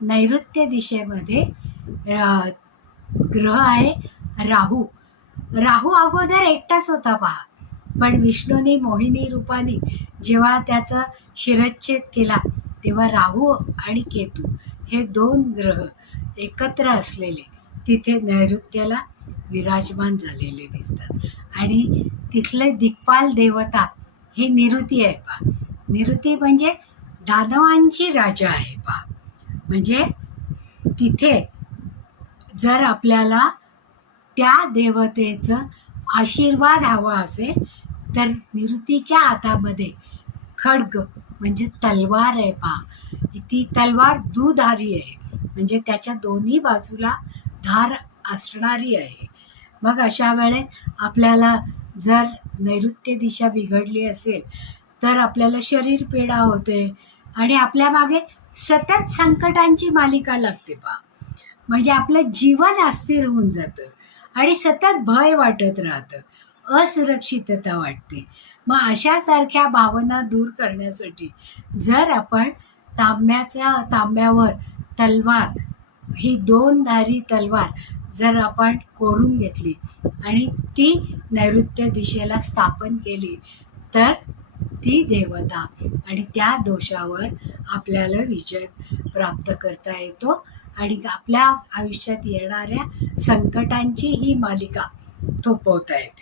नैऋत्य दिशेमध्ये ग्रह आहे राहू. राहू अगोदर एकटाच होता पहा. पण विष्णूने मोहिनी रूपाने जेव्हा त्याचा शिरच्छेद केला तेव्हा राहू आणि केतू हे दोन ग्रह एकत्र असलेले. तिथे नैऋत्याला विराजमान झालेले दिसतात. आणि तिथले दिग्पाल देवता हे निरुती आहे पहा. निरुती म्हणजे दानवांची राजा आहे पहा. म्हणजे तिथे जर आपल्याला त्या देवतेचं आशीर्वाद हवा असेल तर निवृत्तीच्या हातामध्ये खड्ग म्हणजे तलवार आहे पहा. ती तलवार दुधारी आहे. म्हणजे त्याच्या दोन्ही बाजूला धार असणारी आहे. मग अशा वेळेस आपल्याला जर नैऋत्य दिशा बिघडली असेल तर आपल्याला शरीर पीडा होते आणि आपल्या मागे सतत संकटांची मालिका लागते पहा. म्हणजे आपलं जीवन अस्थिर होऊन जातं आणि सतत भय वाटत राहतं. असुरक्षितता वाटते. मग अशासारख्या भावना दूर करण्यासाठी जर आपण तांब्याच्या तांब्यावर तलवार ही दोन धारी तलवार जर आपण कोरून घेतली आणि ती नैऋत्य दिशेला स्थापन केली तर ती देवता आणि त्या दोषावर आपल्याला विजय प्राप्त करता येतो. आणि आपल्या आयुष्यात येणाऱ्या संकटांची ही मालिका थोपवता येते.